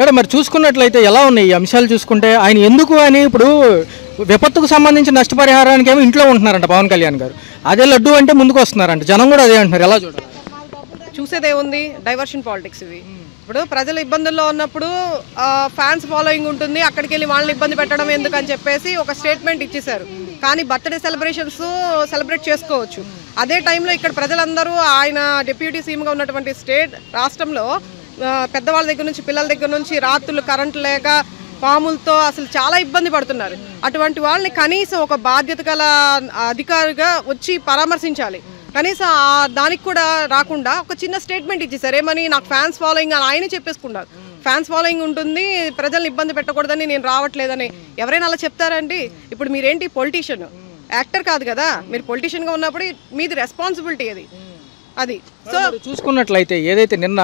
Madam మరి చూసుకున్నట్లయితే ఎలా ఉన్నాయి ఈ అంశాలు చూసుకుంటే ఆయన ఎందుకు అని ఇప్పుడు విపత్తుకు సంబంధించిన నష్టపరిహారానికి ఏమో ఇంట్లో ఉంటున్నారంట పవన్ కళ్యాణ్ గారు, అదే లడ్డు అంటే ముందుకు వస్తున్నారంట, జనం కూడా అదే అంటున్నారు, ఎలా చూడాలి? చూసేదే ఉంది, డైవర్షన్ పాలిటిక్స్ ఇవి. ఇప్పుడు ప్రజలు ఇబ్బందుల్లో ఉన్నప్పుడు ఫ్యాన్స్ ఫాలోయింగ్ ఉంటుంది, అక్కడికి వెళ్ళి వాళ్ళని ఇబ్బంది పెట్టడం ఎందుకు అని చెప్పేసి ఒక స్టేట్మెంట్ ఇచ్చేశారు. కానీ బర్త్డే సెలబ్రేషన్స్ సెలబ్రేట్ చేసుకోవచ్చు. అదే టైంలో ఇక్కడ ప్రజలందరూ ఆయన డిప్యూటీ సీఎంగా ఉన్నటువంటి రాష్ట్రంలో పెద్దవాళ్ళ దగ్గర నుంచి పిల్లల దగ్గర నుంచి రాత్రులు కరెంటు లేక పాములతో అసలు చాలా ఇబ్బంది పడుతున్నారు. అటువంటి వాళ్ళని కనీసం ఒక బాధ్యత గల అధికారిగా వచ్చి పరామర్శించాలి. కనీసం దానికి కూడా రాకుండా ఒక చిన్న స్టేట్మెంట్ ఇచ్చేసారు. ఏమని, నాకు ఫ్యాన్స్ ఫాలోయింగ్ అని ఆయనే చెప్పేసుకున్నారు. ఫ్యాన్స్ ఫాలోయింగ్ ఉంటుంది, ప్రజల్ని ఇబ్బంది పెట్టకూడదని నేను రావట్లేదని. ఎవరైనా అలా చెప్తారండి? ఇప్పుడు మీరేంటి పొలిటీషియన్, యాక్టర్ కాదు కదా. మీరు పొలిటీషియన్గా ఉన్నప్పుడు మీది రెస్పాన్సిబిలిటీ అది. సో చూసుకున్నట్లయితే ఏదైతే నిన్న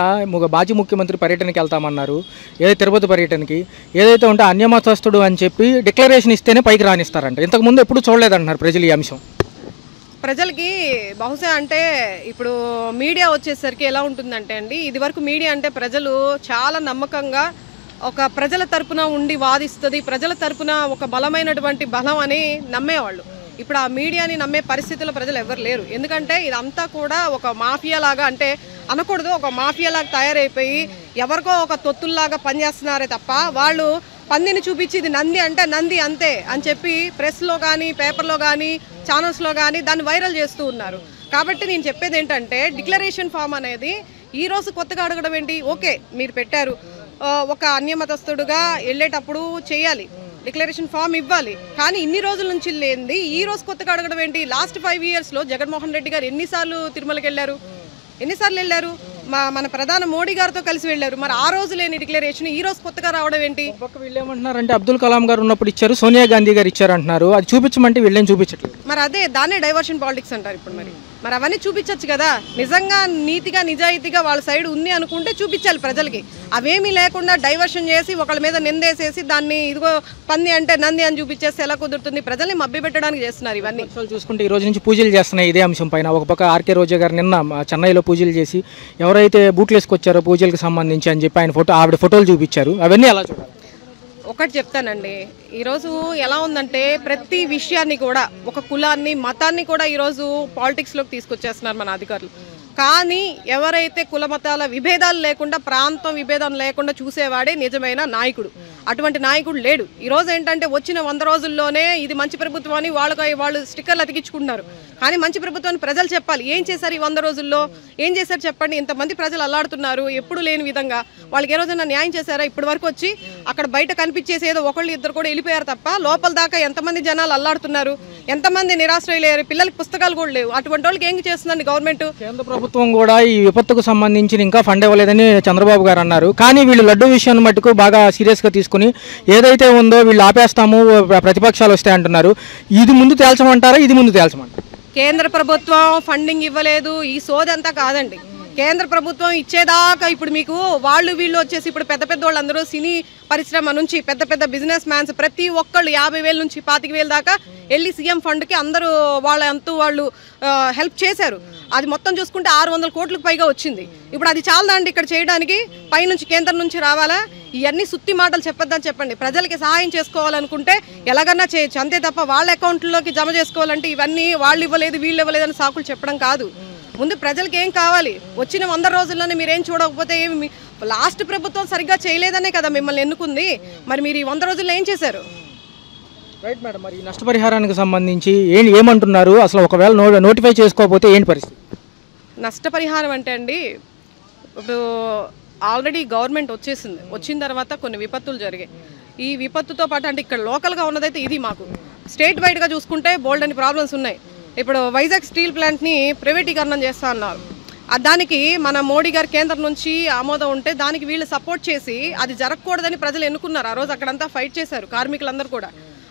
మాజీ ముఖ్యమంత్రి పర్యటనకి వెళ్తామన్నారు, ఏదైతే తిరుపతి పర్యటనకి ఏదైతే ఉంటే అన్యమతస్థుడు అని చెప్పి డిక్లరేషన్ ఇస్తేనే పైకి రానిస్తారంట. ఇంతకుముందు ఎప్పుడు చూడలేదంటున్నారు ప్రజలు ఈ అంశం. ప్రజలకి బహుశా అంటే ఇప్పుడు మీడియా వచ్చేసరికి ఎలా ఉంటుందంటే అండి, ఇదివరకు మీడియా అంటే ప్రజలు చాలా నమ్మకంగా ఒక ప్రజల తరపున ఉండి వాదిస్తుంది, ప్రజల తరపున ఒక బలమైనటువంటి బలం అని నమ్మేవాళ్ళు. ఇప్పుడు ఆ మీడియాని నమ్మే పరిస్థితుల్లో ప్రజలు ఎవరు లేరు. ఎందుకంటే ఇదంతా కూడా ఒక మాఫియా లాగా, అంటే అనకూడదు, ఒక మాఫియా లాగా తయారైపోయి ఎవరికో ఒక తొత్తుల్లాగా పనిచేస్తున్నారే తప్ప వాళ్ళు పందిని చూపించి ఇది నంది అంటే నంది అంతే అని చెప్పి ప్రెస్లో కానీ పేపర్లో కానీ ఛానల్స్లో కానీ దాన్ని వైరల్ చేస్తూ ఉన్నారు. కాబట్టి నేను చెప్పేది ఏంటంటే, డిక్లరేషన్ ఫామ్ అనేది ఈరోజు కొత్తగా అడగడం ఏంటి? ఓకే, మీరు పెట్టారు, ఒక అన్యమతస్థుడుగా వెళ్ళేటప్పుడు చేయాలి, డిక్లరేషన్ ఫామ్ ఇవ్వాలి. కానీ ఇన్ని రోజుల నుంచి లేనిది ఈ రోజు కొత్తగా అడగడం ఏంటి? లాస్ట్ 5 yearsలో జగన్మోహన్ రెడ్డి గారు ఎన్నిసార్లు తిరుమలకి వెళ్ళారు? ఎన్నిసార్లు వెళ్ళారు? మన ప్రధాని మోడీ గారితో కలిసి వెళ్ళారు. మరి ఆ రోజు లేని డిక్లరేషన్ ఈ రోజు కొత్తగా రావడం ఏంటి? పక్క వీళ్ళు ఏమంటున్నారంటే అబ్దుల్ కలాం గారు ఉన్నప్పుడు ఇచ్చారు, సోనియా గాంధీ గారు ఇచ్చారు అంటున్నారు. అది చూపించమంటే వీళ్ళేం చూపించట్లేదు. మరి అదే దాన్నే డైవర్షన్ పాలిటిక్స్ అంటారు. ఇప్పుడు మరి అవన్నీ చూపించచ్చు కదా. నిజంగా నీతిగా నిజాయితీగా వాళ్ళ సైడ్ ఉంది అనుకుంటే చూపించాలి ప్రజలకి. అవేమీ లేకుండా డైవర్షన్ చేసి ఒకళ్ళ మీద నిందేసేసి దాన్ని ఇదిగో పంది అంటే నంది అని చూపించేస్తే ఎలా కుదురుతుంది? ప్రజల్ని మభ్యపెట్టడానికి చేస్తున్నారు ఇవన్నీ. చూసుకుంటే ఈ రోజు నుంచి పూజలు చేస్తున్నాయి ఇదే అంశం పైన. ఒక పక్క ఆర్కే రోజా గారు నిన్న చెన్నైలో పూజలు చేసి ఎవరైతే బూట్లు వేసుకొచ్చారో పూజలకు సంబంధించి అని చెప్పి ఆయన ఆవిడ ఫోటోలు చూపించారు. అవన్నీ ఎలా చూడాలి? ఒకటి చెప్తానండి, ఈరోజు ఎలా ఉందంటే ప్రతి విషయాన్ని కూడా ఒక కులాన్ని మతాన్ని కూడా ఈరోజు పాలిటిక్స్లోకి తీసుకొచ్చేస్తున్నారు మన అధికారులు. కానీ ఎవరైతే కుల మతాల విభేదాలు లేకుండా, ప్రాంతం విభేదం లేకుండా చూసేవాడే నిజమైన నాయకుడు. అటువంటి నాయకుడు లేడు. ఈరోజు ఏంటంటే వచ్చిన 100 రోజుల్లోనే ఇది మంచి ప్రభుత్వం అని వాళ్ళు స్టిక్కర్లు అతికించుకుంటున్నారు. కానీ మంచి ప్రభుత్వాన్ని ప్రజలు చెప్పాలి. ఏం చేశారు ఈ 100 రోజుల్లో? ఏం చేశారు చెప్పండి. ఇంతమంది ప్రజలు అల్లాడుతున్నారు ఎప్పుడు లేని విధంగా. వాళ్ళకి ఏ రోజైనా న్యాయం చేశారా? ఇప్పటి వరకు వచ్చి అక్కడ బయట కనిపించేసి ఏదో ఒకళ్ళు ఇద్దరు కూడా వెళ్ళిపోయారు తప్ప లోపల దాకా ఎంతమంది జనాలు అల్లాడుతున్నారు, ఎంతమంది నిరాశ్రయులేరు, పిల్లలకి పుస్తకాలు కూడా లేవు. అటువంటి వాళ్ళకి ఏం చేస్తుందండి గవర్నమెంట్? కేంద్ర ప్రభుత్వం కూడా ఈ విపత్తుకు సంబంధించి ఇంకా ఫండ్ ఇవ్వలేదని చంద్రబాబు గారు అన్నారు. కానీ వీళ్ళు లడ్డు విషయాన్ని మట్టుకు బాగా సీరియస్గా తీసుకుని ఏదైతే ఉందో వీళ్ళు ఆపేస్తాము, ప్రతిపక్షాలు వస్తాయి అంటున్నారు. ఇది ముందు తేల్చమంటారా? ఇది ముందు తేల్చమంటారా? కేంద్ర ప్రభుత్వం ఫండింగ్ ఇవ్వలేదు ఈ సోదంతా కాదండి. కేంద్ర ప్రభుత్వం ఇచ్చేదాకా ఇప్పుడు మీకు వీళ్ళు వచ్చేసి ఇప్పుడు పెద్ద పెద్ద వాళ్ళందరూ సినీ పరిశ్రమ నుంచి పెద్ద పెద్ద బిజినెస్ మ్యాన్స్ ప్రతి ఒక్కళ్ళు 50,000 నుంచి 25,000 దాకా వెళ్ళి సీఎం ఫండ్కి అందరూ వాళ్ళు హెల్ప్ చేశారు. అది మొత్తం చూసుకుంటే 600 కోట్లకు పైగా వచ్చింది. ఇప్పుడు అది చాలదండి ఇక్కడ చేయడానికి? పైనుంచి కేంద్రం నుంచి రావాలా? ఇవన్నీ సుత్తి మాటలు చెప్పొద్దని చెప్పండి. ప్రజలకి సహాయం చేసుకోవాలనుకుంటే ఎలాగన్నా చేయొచ్చు, అంతే తప్ప వాళ్ళ అకౌంట్లోకి జమ చేసుకోవాలంటే ఇవన్నీ వాళ్ళు ఇవ్వలేదు వీళ్ళు ఇవ్వలేదు అని సాకులు చెప్పడం కాదు. ముందు ప్రజలకి ఏం కావాలి? వచ్చిన 100 రోజుల్లోనే మీరేం చూడకపోతే ఏమి? లాస్ట్ ప్రభుత్వం సరిగ్గా చేయలేదనే కదా మిమ్మల్ని ఎన్నుకుంది. మరి మీరు ఈ 100 రోజుల్లో ఏం చేశారు? Right madam. మరి నష్టపరిహారానికి సంబంధించి ఏమంటున్నారు? అసలు ఒకవేళ నోటిఫై చేసుకోకపోతే ఏంటి పరిస్థితి? నష్టపరిహారం అంటే అండి, ఇప్పుడు ఆల్రెడీ గవర్నమెంట్ వచ్చేసింది. వచ్చిన తర్వాత కొన్ని విపత్తులు జరిగాయి. ఈ విపత్తుతో పాటు అంటే ఇక్కడ లోకల్గా ఉన్నదైతే ఇది, మాకు స్టేట్ వైడ్గా చూసుకుంటే బోల్డ్ అని ప్రాబ్లమ్స్ ఉన్నాయి. ఇప్పుడు వైజాగ్ స్టీల్ ప్లాంట్ని ప్రైవేటీకరణం చేస్తా అన్నారు. దానికి మన మోడీ గారు కేంద్రం నుంచి ఆమోదం ఉంటే దానికి వీళ్ళు సపోర్ట్ చేసి అది జరగకూడదని ప్రజలు ఎన్నుకున్నారు. ఆ రోజు అక్కడంతా ఫైట్ చేశారు కార్మికులందరూ కూడా,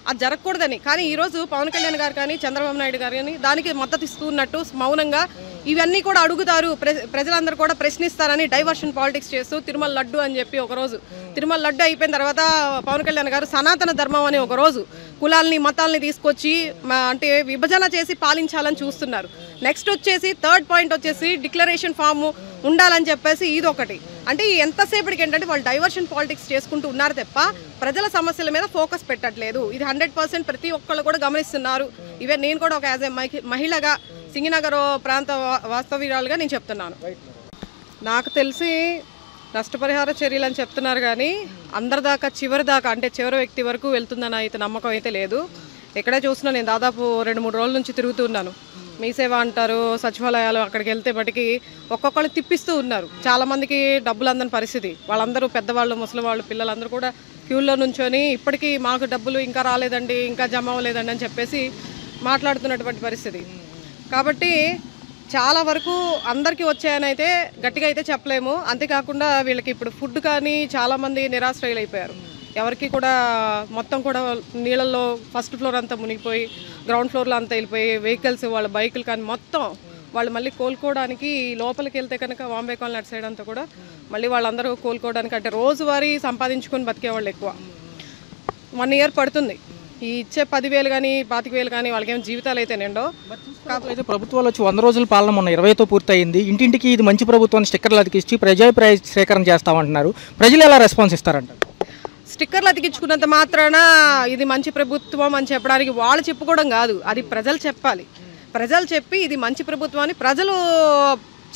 అది జరగకూడదని. కానీ ఈరోజు పవన్ కళ్యాణ్ గారు కానీ చంద్రబాబు నాయుడు గారు కానీ దానికి మద్దతు ఇస్తున్నట్టు మౌనంగా ఇవన్నీ కూడా అడుగుతారు, ప్రజలందరూ కూడా ప్రశ్నిస్తారని డైవర్షన్ పాలిటిక్స్ చేస్తూ తిరుమల లడ్డు అని చెప్పి ఒకరోజు, తిరుమల లడ్డు అయిపోయిన తర్వాత పవన్ కళ్యాణ్ గారు సనాతన ధర్మం అని ఒకరోజు కులాల్ని మతాల్ని తీసుకొచ్చి అంటే విభజన చేసి పాలించాలని చూస్తున్నారు. నెక్స్ట్ వచ్చేసి థర్డ్ పాయింట్ వచ్చేసి డిక్లరేషన్ ఫామ్ ఉండాలని చెప్పేసి ఇది ఒకటి. అంటే ఎంతసేపటికి ఏంటంటే వాళ్ళు డైవర్షన్ పాలిటిక్స్ చేసుకుంటూ ఉన్నారు తప్ప ప్రజల సమస్యల మీద ఫోకస్ పెట్టట్లేదు. ఇది 100% ప్రతి ఒక్కళ్ళు కూడా గమనిస్తున్నారు. ఇవే నేను కూడా ఒక యాజ్ ఏ మహిళగా సింగినగర్ ప్రాంత వాస్తవ్యురాలుగా నేను చెప్తున్నాను. నాకు తెలిసి నష్టపరిహార చర్యలు అని చెప్తున్నారు కానీ అందరి దాకా చివరి దాకా అంటే చివరి వ్యక్తి వరకు వెళ్తుందని అయితే నమ్మకం అయితే లేదు. ఎక్కడే చూసినా నేను దాదాపు 2-3 రోజుల నుంచి తిరుగుతున్నాను. మీ సేవ అంటారు, సచివాలయాలు అక్కడికి వెళ్తే బట్టికి ఒక్కొక్కళ్ళు తిప్పిస్తూ ఉన్నారు. చాలామందికి డబ్బులు అందని పరిస్థితి, వాళ్ళందరూ పెద్దవాళ్ళు ముసలి వాళ్ళు పిల్లలందరూ కూడా క్యూల్లో నుంచొని ఇప్పటికీ మాకు డబ్బులు ఇంకా రాలేదండి, ఇంకా జమ అవ్వలేదండి అని చెప్పేసి మాట్లాడుతున్నటువంటి పరిస్థితి. కాబట్టి చాలా వరకు అందరికీ వచ్చాయని అయితే గట్టిగా అయితే చెప్పలేము. అంతేకాకుండా వీళ్ళకి ఇప్పుడు ఫుడ్ కానీ చాలామంది నిరాశ్రయులు అయిపోయారు. ఎవరికి కూడా మొత్తం కూడా నీళ్ళల్లో ఫస్ట్ ఫ్లోర్ అంతా మునిగిపోయి గ్రౌండ్ ఫ్లోర్లో అంతా వెళ్ళిపోయి వెహికల్స్ వాళ్ళ బైకులు కానీ మొత్తం వాళ్ళు మళ్ళీ కోలుకోవడానికి లోపలికి వెళ్తే కనుక వాంబే కాలనీ అటు సైడ్ అంతా కూడా మళ్ళీ వాళ్ళందరూ కోలుకోవడానికి అంటే రోజువారీ సంపాదించుకొని బతికేవాళ్ళు ఎక్కువ. 1 year పడుతుంది. ఈ ఇచ్చే 10,000 కానీ 25,000 కానీ వాళ్ళకేం జీవితాలు అయితే నిండో. కాకపోతే ప్రభుత్వాలు వచ్చి 100 రోజుల పాలన మొన్న 20తో పూర్తయింది. ఇంటింటికి ఇది మంచి ప్రభుత్వాన్ని స్టిక్కర్లు అతికిచ్చి ప్రజాభిప్రాయ సేకరణ చేస్తామంటున్నారు. ప్రజలు ఎలా రెస్పాన్స్ ఇస్తారంట? స్టిక్కర్లు అతికించుకున్నంత మాత్రాన ఇది మంచి ప్రభుత్వం అని చెప్పడానికి వాళ్ళు చెప్పుకోవడం కాదు, అది ప్రజలు చెప్పాలి. ప్రజలు చెప్పి ఇది మంచి ప్రభుత్వం అని ప్రజలు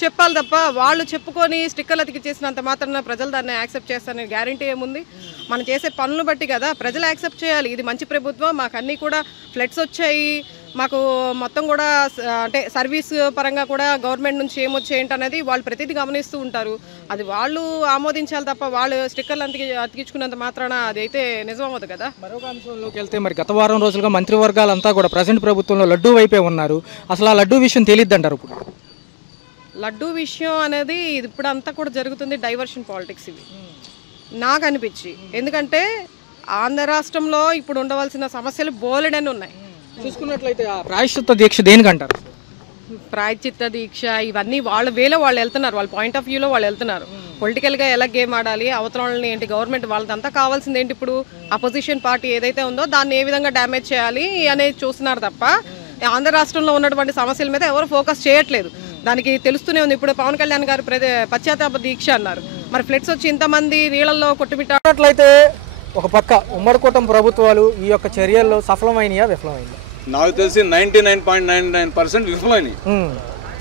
చెప్పాలి తప్ప వాళ్ళు చెప్పుకొని స్టిక్కర్లు అతికిచ్చేసినంత మాత్రాన ప్రజలు దాన్ని యాక్సెప్ట్ చేస్తారని గ్యారంటీ ఏముంది? మనం చేసే పనులు బట్టి కదా ప్రజలు యాక్సెప్ట్ చేయాలి. ఇది మంచి ప్రభుత్వం, మాకు అన్నీ కూడా ఫ్లడ్స్ వచ్చాయి, మాకు మొత్తం కూడా అంటే సర్వీస్ పరంగా కూడా గవర్నమెంట్ నుంచి ఏమొచ్చేంటి అనేది వాళ్ళు ప్రతిదీ గమనిస్తూ ఉంటారు. అది వాళ్ళు ఆమోదించాలి తప్ప వాళ్ళు స్టిక్కర్లు అతికించుకున్నంత మాత్రాన అది అయితే నిజం అవ్వదు కదా. మరొక అంశంలోకి వెళ్తే మరి గత వారం రోజులుగా మంత్రివర్గాలంతా కూడా ప్రజెంట్ ప్రభుత్వంలో లడ్డూ వైపే ఉన్నారు. అసలు ఆ లడ్డూ విషయం తెలియద్దంటారు. ఇప్పుడు లడ్డూ విషయం అనేది ఇప్పుడు అంతా కూడా జరుగుతుంది డైవర్షన్ పాలిటిక్స్ ఇవి నాకు అనిపించి. ఎందుకంటే ఆంధ్ర రాష్ట్రంలో ఇప్పుడు ఉండవలసిన సమస్యలు బోలెడని ఉన్నాయి. చూసుకున్నట్లయితే ప్రాయశ్చిత్త దీక్ష దేనికంటారు? ప్రాయశ్చిత్త దీక్ష ఇవన్నీ వాళ్ళ వేలో వాళ్ళు వెళ్తున్నారు, వాళ్ళ పాయింట్ ఆఫ్ వ్యూలో వాళ్ళు వెళ్తున్నారు. పొలిటికల్గా ఎలా గేమ్ ఆడాలి, అవతరాలని ఏంటి, గవర్నమెంట్ వాళ్ళదంతా కావాల్సింది ఏంటి, ఇప్పుడు అపోజిషన్ పార్టీ ఏదైతే ఉందో దాన్ని ఏ విధంగా డ్యామేజ్ చేయాలి అనేది చూస్తున్నారు తప్ప ఆంధ్ర రాష్ట్రంలో ఉన్నటువంటి సమస్యల మీద ఎవరు ఫోకస్ చేయట్లేదు. దానికి తెలుస్తూనే ఉంది. ఇప్పుడు పవన్ కళ్యాణ్ గారు పశ్చాత్తాప దీక్ష అన్నారు, మరి ఫ్లడ్స్ వచ్చి ఇంతమంది నీళ్ళల్లో కొట్టుమిట్టాడినట్లయితే ఒక పక్క ఉమ్మడి కూటమి ప్రభుత్వాలు ఈ యొక్క చర్యల్లో సఫలమైనయా విఫలమైనయా? నాకు తెలిసి 99.99% విఫలమైనవి.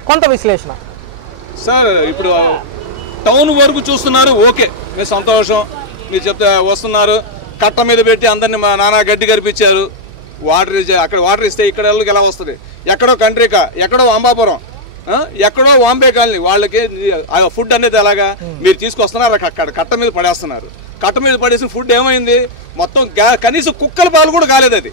కొంత విశ్లేషణ సార్ ఇప్పుడు టౌన్ వరకు చూస్తున్నారు, ఓకే మీరు సంతోషం, మీరు చెప్తే వస్తున్నారు, కట్ట మీద పెట్టి అందరినీ మా నానా గడ్డి కనిపించారు, వాటర్ అక్కడ వాటర్ ఇస్తే ఇక్కడ ఎలా వస్తుంది? ఎక్కడో కంట్రీకా, ఎక్కడో అంబాపురం, ఎక్కడో వాంబే కాలనీ, వాళ్ళకి ఫుడ్ అనేది ఎలాగా మీరు తీసుకొస్తున్నారు, అక్కడ కట్ట మీద పడేస్తున్నారు. కట్ట మీద పడేసిన ఫుడ్ ఏమైంది? మొత్తం కనీసం కుక్కల పాలు కూడా కాలేదు, అది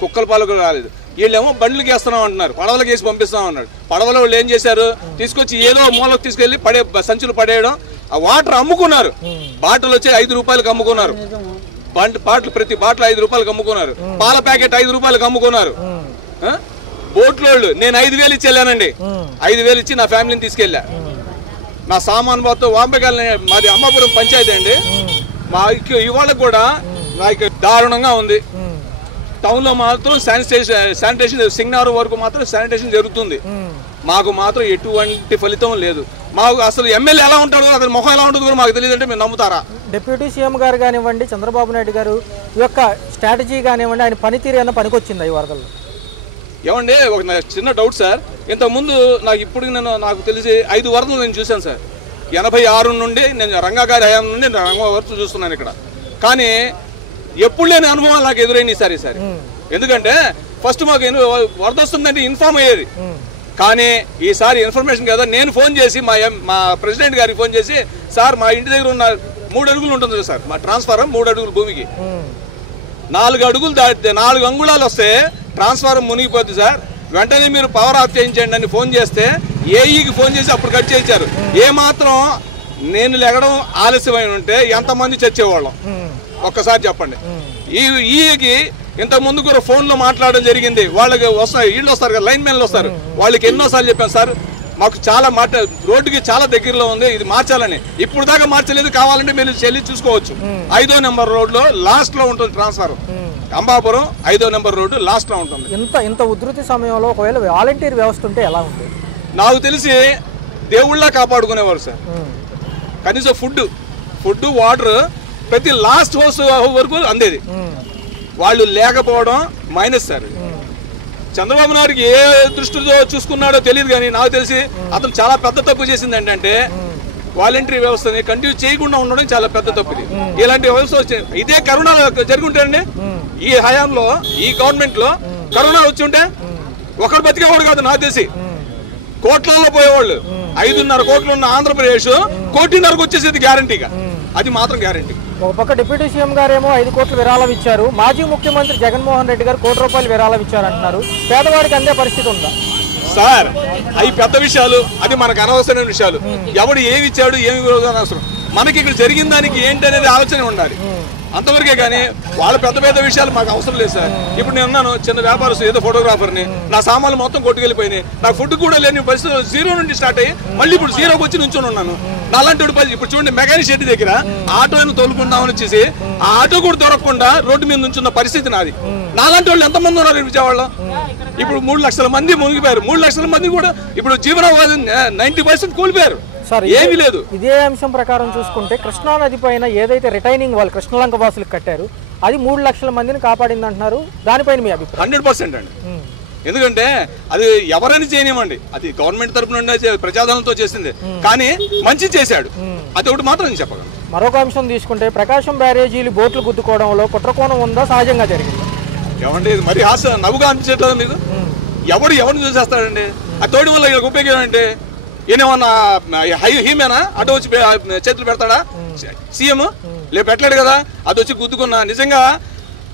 కుక్కల పాలు కూడా కాలేదు. వీళ్ళేమో బండ్లకి వేస్తున్నాం అంటున్నారు, పడవలకి వేసి పంపిస్తాం అన్నాడు. పడవలో వాళ్ళు ఏం చేశారు, తీసుకొచ్చి ఏదో మూలకు తీసుకెళ్లి సంచులు పడేయడం, ఆ వాటర్ అమ్ముకున్నారు. బాటిల్ వచ్చి 5 రూపాయలకు అమ్ముకున్నారు, బాటిల్ ప్రతి బాటిల్ 5 రూపాయలకు అమ్ముకున్నారు. పాల ప్యాకెట్ 5 రూపాయలకు అమ్ముకున్నారు. బోట్లోళ్ళు నేను 5,000 ఇచ్చి వెళ్ళానండి, 5,000 ఇచ్చి నా ఫ్యామిలీని తీసుకెళ్ళా. నా సామాన్ మొత్తం వాంబేకాలని, మాది అమ్మాపురం పంచాయతీ అండి. మా ఇవాళ కూడా నాకు దారుణంగా ఉంది. టౌన్ లో మాత్రం శానిటేషన్ సింగనారం వరకు మాత్రం శానిటేషన్ జరుగుతుంది, మాకు మాత్రం ఎటువంటి ఫలితం లేదు. మాకు అసలు ఎమ్మెల్యే ఎలా ఉంటాడో అతని ముఖం ఎలా ఉంటుందో కూడా మాకు తెలియదు అంటే మీరు నమ్ముతారా? డిప్యూటీ సీఎం గారు కానివ్వండి, చంద్రబాబు నాయుడు గారు యొక్క స్ట్రాటజీ కానివ్వండి, ఆయన పనితీరు ఏమైనా పనికొచ్చిందా ఈ వరదల్లో? ఏమండి ఒక చిన్న డౌట్ సార్, ఇంతకుముందు నాకు తెలిసి 5 వరదలు నేను చూశాను సార్. 86 నుండి నేను రంగా గారి హయాం నుండి రంగా వరకు చూస్తున్నాను ఇక్కడ. కానీ ఎప్పుడు లేని అనుభవాలు నాకు ఎదురైంది ఈసారి. ఎందుకంటే ఫస్ట్ మాకు వరద వస్తుందంటే ఇన్ఫార్మ్ అయ్యేది, కానీ ఈసారి ఇన్ఫర్మేషన్ కదా. నేను ఫోన్ చేసి మా ప్రెసిడెంట్ గారికి ఫోన్ చేసి, సార్ మా ఇంటి దగ్గర ఉన్న 3 అడుగులు ఉంటుంది సార్, మా ట్రాన్స్ఫారం 3 అడుగులు భూమికి 4 అడుగులు దాటితే 4 అంగుళాలు వస్తే ట్రాన్స్ఫారం మునిగిపోతుంది సార్, వెంటనే మీరు పవర్ ఆఫ్ చేయించండి అని ఫోన్ చేస్తే ఏఈకి ఫోన్ చేసి అప్పుడు కట్ చేయించారు. ఏమాత్రం నేను లెగడం ఆలస్యమైన ఉంటే ఎంతమంది చచ్చేవాళ్ళం ఒక్కసారి చెప్పండి. ఈకి ఇంత ముందు కూడా ఫోన్లో మాట్లాడడం జరిగింది. వాళ్ళకి వీళ్ళు వస్తారు కదా, లైన్ మెన్లు వస్తారు, వాళ్ళకి ఎన్నోసార్లు చెప్పాను సార్ మాకు చాలా రోడ్డుకి చాలా దగ్గరలో ఉంది, ఇది మార్చాలని. ఇప్పుడు దాకా మార్చలేదు, కావాలంటే మీరు చెల్లి చూసుకోవచ్చు. 5వ నెంబర్ రోడ్లో లాస్ట్ లో ఉంటుంది ట్రాన్స్ఫర్. అంబాపురం 5వ నెంబర్ రోడ్డు లాస్ట్ లో ఉంటుంది. ఇంత ఉధృతి సమయంలో ఒకవేళ వాలంటీర్ వ్యవస్థ ఉంటే ఎలా ఉంది? నాకు తెలిసి దేవుళ్ళ కాపాడుకునేవారు సార్. కనీసం ఫుడ్ వాటర్ ప్రతి లాస్ట్ హౌస్ వరకు అందేది. వాళ్ళు లేకపోవడం మైనస్ సార్. చంద్రబాబు నాయుడుకి ఏ దృష్టితో చూసుకున్నాడో తెలియదు, కానీ నాకు తెలిసి అతను చాలా పెద్ద తప్పు చేసింది ఏంటంటే వాలంటరీ వ్యవస్థని కంటిన్యూ చేయకుండా ఉండడం చాలా పెద్ద తప్పు. ఇది ఇలాంటి వ్యవస్థ వచ్చింది. ఇదే కరోనాలో జరుగుంటాయండి. ఈ హయాంలో ఈ గవర్నమెంట్ లో కరోనా వచ్చి ఉంటే ఒకడు బతికేవాడు కాదు. నాకు తెలిసి కోట్లలో పోయేవాళ్ళు. 5.5 కోట్లు ఉన్న ఆంధ్రప్రదేశ్ 1.5 కోటికి వచ్చేసేది గ్యారంటీగా. అది మాత్రం గ్యారంటీ. ఒక పక్క డిప్యూటీ సీఎం గారేమో 5 కోట్లు విరాళం ఇచ్చారు, మాజీ ముఖ్యమంత్రి జగన్మోహన్ రెడ్డి గారు 1 కోటి రూపాయలు విరాళం ఇచ్చారు అంటున్నారు. పేదవాడికి అందే పరిస్థితి ఉందా? సార్ అవి పెద్ద విషయాలు, అది మనకు అనవసరమైన విషయాలు. ఎవడు ఏమి ఇచ్చాడు ఏమి అనవసరం. మనకి ఇక్కడ జరిగిన దానికి ఏంటి అనేది ఆలోచన ఉండాలి, అంతవరకే. కానీ వాళ్ళ పెద్ద విషయాలు మాకు అవసరం లేదు సార్. ఇప్పుడు నేను ఉన్నాను చిన్న వ్యాపారస్తు, ఏదో ఫోటోగ్రాఫర్ని. నా సామాన్లు మొత్తం కొట్టుకెళ్ళిపోయినాయి. నాకు ఫుడ్ కూడా లేని పరిస్థితులు 0 నుండి స్టార్ట్ అయ్యి మళ్ళీ ఇప్పుడు 0కి వచ్చి నుంచొని ఉన్నాను. నాలాంటి ఇప్పుడు చూడండి, మెకానిక్ షెడ్ దగ్గర ఆటోను తోలుకుందామని వచ్చేసి ఆ ఆటో కూడా దొరకకుండా రోడ్డు మీద నుంచున్న పరిస్థితి నాది. నాలాంటి వాళ్ళు ఎంతమంది ఉన్నారు విజయవాడలో? ఇప్పుడు 3 లక్షల మంది మునిగిపోయారు. 3 లక్షల మంది కూడా ఇప్పుడు జీవనోపాధి 90% కూలిపోయారు. ఏమీ లేదు. ఇదే అంశం ప్రకారం చూసుకుంటే కృష్ణా నది పైన ఏదైతే రిటైనింగ్ వాళ్ళు కృష్ణలంక వాసులకు కట్టారు, అది 3 లక్షల మందిని కాపాడింది అంటున్నారు. దానిపైన మీ అభిప్రాయం? 100% అండి. ఎందుకంటే అది ఎవరైనా చేయనివ్వండి, అది గవర్నమెంట్ తరఫు నుండి ప్రజాధనంతో చేసింది, కానీ మంచి చేశాడు. అది ఒకటి మాత్రం నేను చెప్పగలను. మరొక అంశం తీసుకుంటే ప్రకాశం బ్యారేజీలు బోట్లు గుద్దుకోవడంలో కుట్రకోణం ఉందా, సహజంగా జరిగింది? ఏమండి ఇది మరి నవ్వుగా అనిపించట్లేదు మీకు? ఎవరిని చూసేస్తాడండి? ఆ తోడి వల్ల ఇక్కడ ఉపయోగం అంటే ఏమన్నా హీమేనా అటు వచ్చి చేతులు పెడతాడా సీఎం? లేదు పెట్టలేడు కదా. అది వచ్చి గుద్దుకున్నా. నిజంగా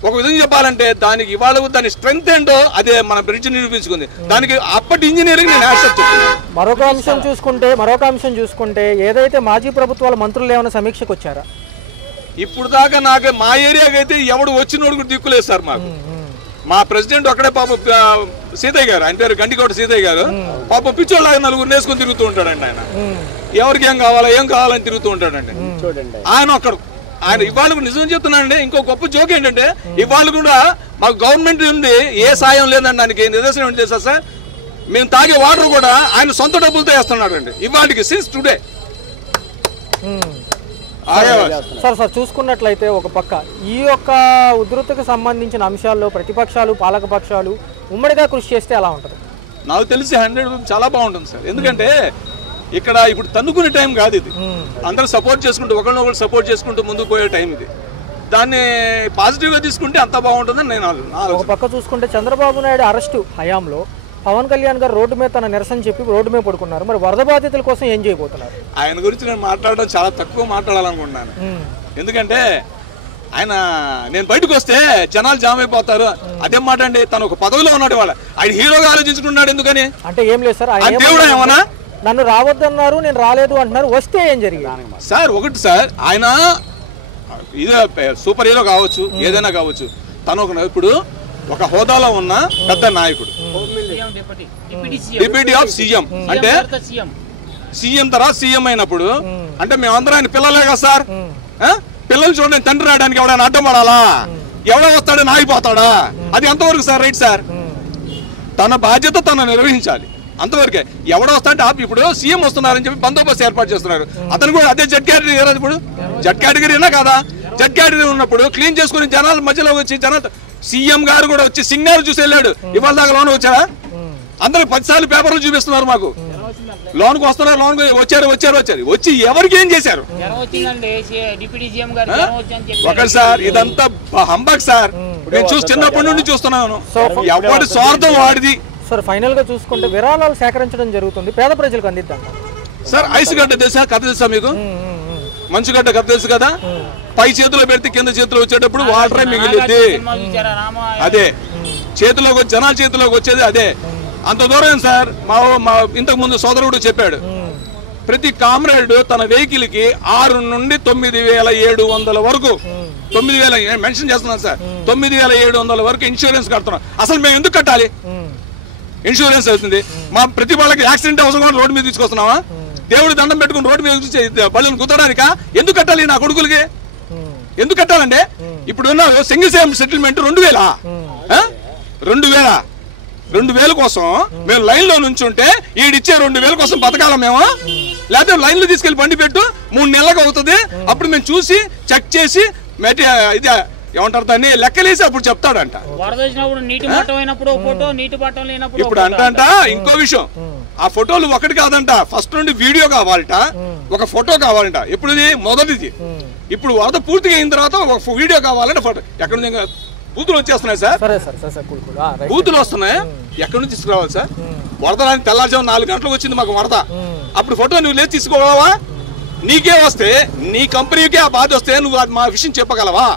ఒక విధంగా చెప్పాలంటే దానికి ఇవాళ దాని స్ట్రెంగ్త్ ఏంటో అదే మన బ్రిడ్జ్ నిరూపించుకుంది. దానికి అప్పటి ఇంజనీరింగ్ నేను యాక్సెప్ట్ చేస్తున్నాను. మరొక అంశం చూసుకుంటే ఏదైతే మాజీ ప్రభుత్వాల మంత్రులు ఏమైనా సమీక్షకు వచ్చారా? ఇప్పుడు దాకా నాకు మా ఏరియాకి అయితే ఎవడు వచ్చినోడు కూడా దిక్కులేదు సార్. మా ప్రెసిడెంట్ ఒక్కడే పాప సీతయ్య గారు, ఆయన పేరు గండికోట సీతయ్య గారు, పాప పిచ్చోళ్ళగా 4 నేసుకొని తిరుగుతూ ఉంటాడండి. ఆయన ఎవరికి ఏం కావాలని తిరుగుతూ ఉంటాడండి. ఆయన ఒక్కడు. ఆయన ఇవాళ నిజం చెప్తున్నానండి. ఇంకో గొప్ప జోక్ ఏంటంటే ఇవాళ కూడా మాకు గవర్నమెంట్ నుండి ఏ సాయం లేదండి. దానికి నిదర్శనం ఏంటి చేస్తారు సార్? మేము తాగే వాటర్ కూడా ఆయన సొంత డబ్బులతో వేస్తున్నాడు అండి ఇవాళకి, సిన్స్ టుడే. సార్ చూసుకున్నట్లయితే ఒక పక్క ఈ యొక్క ఉధృతికి సంబంధించిన అంశాల్లో ప్రతిపక్షాలు పాలకపక్షాలు ఉమ్మడిగా కృషి చేస్తే ఎలా ఉంటుంది? నాకు తెలిసి 100% చాలా బాగుంటుంది సార్. ఎందుకంటే ఇక్కడ ఇప్పుడు తన్నుకునే టైం కాదు ఇది. అందరూ సపోర్ట్ చేసుకుంటూ ఒకరినొకరు సపోర్ట్ చేసుకుంటూ ముందుకు పోయే టైం ఇది. దాన్ని పాజిటివ్గా తీసుకుంటే అంత బాగుంటుందని నేను ఒక పక్క చూసుకుంటే చంద్రబాబు నాయుడు అరెస్టు హయాంలో పవన్ కళ్యాణ్ గారు రోడ్డు మీద తన నిరసన చెప్పి రోడ్డు మీద పడుకున్నారు. మరి వరద బాధితుల కోసం ఏం చేయబోతున్నారు? ఆయన గురించి నేను మాట్లాడడం చాలా తక్కువ మాట్లాడాలనుకుంటున్నాను. ఎందుకంటే ఆయన నేను బయటకు వస్తే జనాలు జామ్ అయిపోతారు. అదేం మాట అండి? తను ఒక పదవిలో ఉన్నాడు. వాళ్ళ ఆయన హీరోగా ఆలోచించుకుంటున్నాడు. ఎందుకని అంటే ఏం లేదు సార్, దేవుడు ఏమన్నా నన్ను రావద్దన్నారు, నేను రాలేదు అంటున్నారు. వస్తే ఏం జరిగింది సార్? ఒకటి సార్, ఆయన ఇదే సూపర్ హీరో కావచ్చు, ఏదైనా కావచ్చు. తను ఇప్పుడు ఒక హోదాలో ఉన్న పెద్ద నాయకుడు, డిప్యూటీ ఆఫ్ సీఎం. అంటే సీఎం తర్వాత సీఎం అయినప్పుడు అంటే మేమందరం ఆయన పిల్లలే కదా సార్. పిల్లలు చూడండి, తండ్రి రాయడానికి ఎవడైనా అడ్డం పడాలా? ఎవడో వస్తాడని ఆగిపోతాడా? అది ఎంతవరకు సార్ రైట్ సార్? తన బాధ్యత తను నిర్వహించాలి, అంతవరకే. ఎవడో వస్తా అంటే ఇప్పుడు సీఎం వస్తున్నారని చెప్పి బందోబస్తు ఏర్పాటు చేస్తున్నారు. అతను కూడా అదే జడ్ కేటగిరీ కదా. ఇప్పుడు జడ్ కేటగిరీనా కదా? జడ్ కేటగిరీ ఉన్నప్పుడు క్లీన్ చేసుకుని జనాల మధ్యలో వచ్చి సీఎం గారు కూడా వచ్చి సిగ్నల్ చూసి వెళ్ళాడు. ఇవాళ దాకా లోన్ వచ్చారా? అందరూ 10 సార్లు పేపర్లు చూపిస్తున్నారు మాకు. లోన్కి వస్తున్నారు, లోన్ వచ్చారు వచ్చి ఎవరికి ఏం చేశారు? ఒకటి సార్, ఇదంతా హంబక్ సార్. నేను చిన్నప్పటి నుండి చూస్తున్నాను. ఎవరి స్వార్థం వాడిది. సార్ ఫైనల్ గా చూసుకుంటే విరాళాలు సేకరించడం జరుగుతుంది, పేద ప్రజలకు అందిద్దాం సార్. ఐస్ గడ్డ తెలుసా? కథ తెలుసా మీకు? మంచుగడ్డ కథ తెలుసు కదా? పై చేతిలో పెడితే కింద చేతిలో వచ్చేటప్పుడు వాటరే మిగిలింది. అదే చేతిలోకి జనాల చేతిలోకి వచ్చేది అదే. అంత దూరం సార్. మా ఇంతకు ముందు సోదరుడు చెప్పాడు, ప్రతి కామ్రేడ్ తన వెహికల్ కి 6 నుండి 9,700 వరకు 9,000 మెన్షన్ చేస్తున్నాను సార్. 9,700 వరకు ఇన్సూరెన్స్ కడుతున్నాం. అసలు మేము ఎందుకు కట్టాలి? ఇన్సూరెన్స్ అవుతుంది. మా ప్రతి వాళ్ళకి యాక్సిడెంట్ అవసరం కూడా రోడ్డు మీద తీసుకొస్తున్నావా? దేవుడు దండం పెట్టుకుని రోడ్డు మీద బళ్ళని కుదరడానికా? ఎందుకు కట్టాలి నా కొడుకులకి? ఎందుకు కట్టాలండి? ఇప్పుడు ఉన్నారు సింగిల్ సేమ్ సెటిల్మెంట్ 2000 2000 కోసం మేము లైన్ లో నుంచుంటే ఈడిచ్చే 2000 కోసం బతకాల మేము? లేకపోతే లైన్ లో తీసుకెళ్లి బండి పెట్టు 3 నెలలకు అవుతుంది, అప్పుడు మేము చూసి చెక్ చేసి ఇది ఏమంటారు దాన్ని లెక్కలేసి అప్పుడు చెప్తాడంట. ఇప్పుడు అంట ఇంకో విషయం, ఆ ఫోటోలు ఒకటి కాదంట, ఫస్ట్ నుండి వీడియో కావాలంట, ఒక ఫోటో కావాలంట. ఇప్పుడు ఇది మొదటిది. ఇప్పుడు వరద పూర్తిగా అయిన తర్వాత ఒక వీడియో కావాలంటే ఫోటో. ఎక్కడ నుంచి బూతులు వచ్చేస్తున్నాయి సార్, బూతులు వస్తున్నాయి, ఎక్కడి నుంచి తీసుకురావాలి సార్? వరద తెల్లారుజాము 4 గంటలకు వచ్చింది మాకు వరద, అప్పుడు ఫోటో నువ్వు లేదు తీసుకోగలవా? నీకే వస్తే నీ కంపెనీకే ఆ బాధ వస్తే నువ్వు మా విషయం చెప్పగలవా?